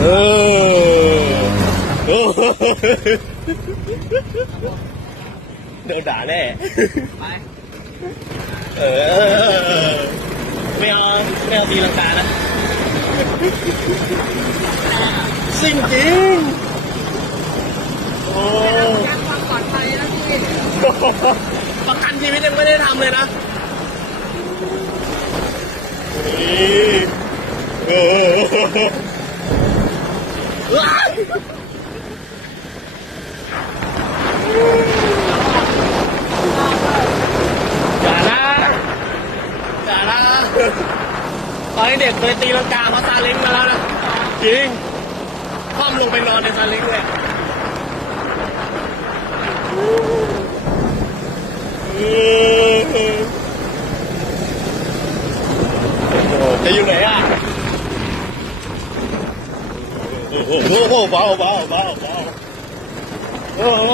เออโอ้โหโดนด่าแน่ไปเออไม่เอาไม่เอาตีลังกานะสิ่งจริงโอ้ยังความปลอดภัยนะพี่ประกันชีวิตยังไม่ได้ทำเลยนะนี่โอ้โหว้าย อย่านะอย่านะตอนเด็กเคยตีลังกาเพราะซาเล้งมาแล้วนะจริงคว่ำลงไปนอนในซาเล้งเลยเออจะอยู่ไหนอะ โอ้โหเบาเบาเบาเบาโอ้โ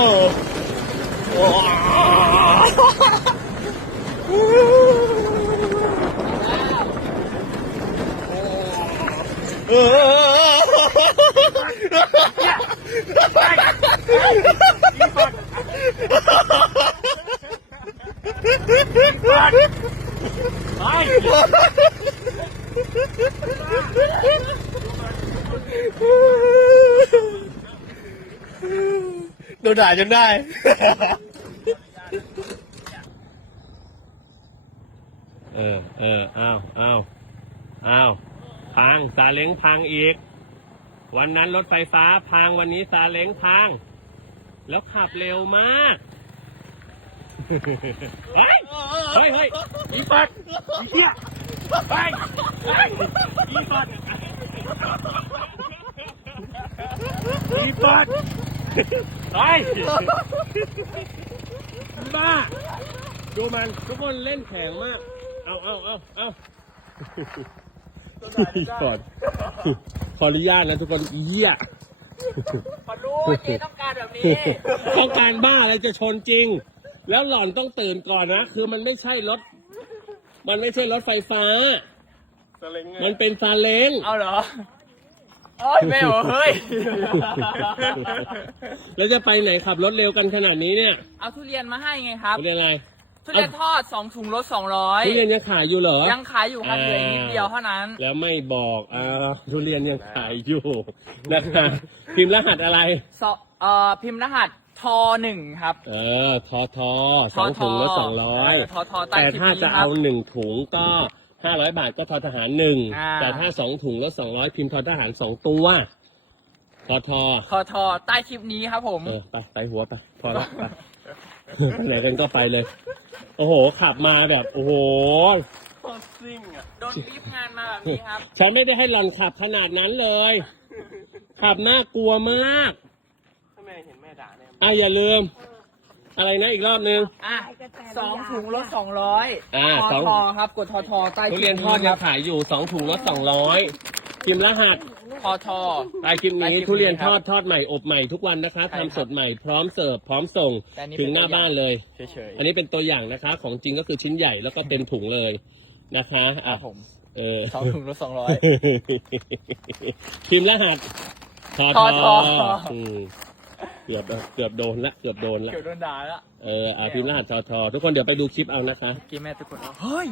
โดนด่าจนได้ เออ เออ อ้าว อ้าว อ้าว พัง ซาเล้งพังอีก วันนั้นรถไฟฟ้าพัง วันนี้ซาเล้งพัง แล้วขับเร็วมาก เฮ้ย เฮ้ยเฮ้ยอีปัดอีเหี้ยไปไปอีปัดอีปัด ไปบ้า ดูมันทุกคนเล่นแข็งมาก เอาเอาเอาเอาก่อนขออนุญาตนะทุกคนอีเหี้ยพอรู้เจต้องการแบบนี้ต้องการบ้าอะไรจะชนจริง แล้วหล่อนต้องตื่นก่อนนะ คือมันไม่ใช่รถ มันไม่ใช่รถไฟฟ้า มันเป็นซาเล้งเอาเหรอ โอ้ยไม่เหรอเฮ้ย แล้วจะไปไหนขับรถเร็วกันขนาดนี้เนี่ยเอาทุเรียนมาให้ไงครับไม่ได้อะไรทุเรียนทอดสองถุงลดสองร้อยทุเรียนยังขายอยู่เหรอ ยังขายอยู่ครับเหลืออีกนิดเดียวเท่านั้น แล้วไม่บอกอ่าทุเรียนยังขายอยู่นะคะพิมพ์รหัสอะไรสอเอ่อพิมพ์รหัสทอหนึ่งครับ เออทอทอสองถุงละสองร้อยทอทอใต้แต่คลิปถ้านี้จะครัเอาบหนึ่งถุงก็ ห้าร้อยบาทก็ทอทหารหนึ่งอ่า แต่ถ้าสองถุงละสองร้อยพิมพ์ทอทหารสองตัวทอทอทอทอใต้คลิปนี้ครับผม เออไปไปหัวไปพอแล้วไปไป ไหนกันก็ไปเลย โอ้โห ขับมาแบบ โอ้โหโดนบีบงานมาแบบนี้ครับ ฉันไม่ได้ให้หล่อนขับขนาดนั้นเลย ขับน่ากลัวมากอะอย่าลืมอะไรนะอีกรอบนึง อะสองถุงลดสองร้อยอ่าทสออง ทอครับ กดทอทอใต้คทุลิปเรียนทอดนี้คยัรังบขายอยู่สองถุงลดสองร้อยพิมพ์รหัสทอทอใต้คลิปนี้ใต้คลิปนี้ทุเรียนทอดครับทอดใหม่อบใหม่ทุกวันนะคะใช่ครับทำสดใหม่พร้อมเสิร์ฟพร้อมส่งแต่อันนี้ถึงหน้าเป็นตัวอย่าง บ้านเลย เฉยอันนี้เป็นตัวอย่างนะคะ ของจริงก็คือชิ้นใหญ่แล้วก็เต็มถุงเลยนะคะๆคอะรับผมเออ สองถุงลดสองร้อย พิมพ์รหัสทอทอทออืม เกือบเกือบโดนละเกือบโดนละเกี่ยวโดนด่าแล้วเอออะพิมพ์รหัสทอทอทุกคนเดี๋ยวไปดูคลิปเอานะคะกี้แม่ทุกคนเอาเฮ้ย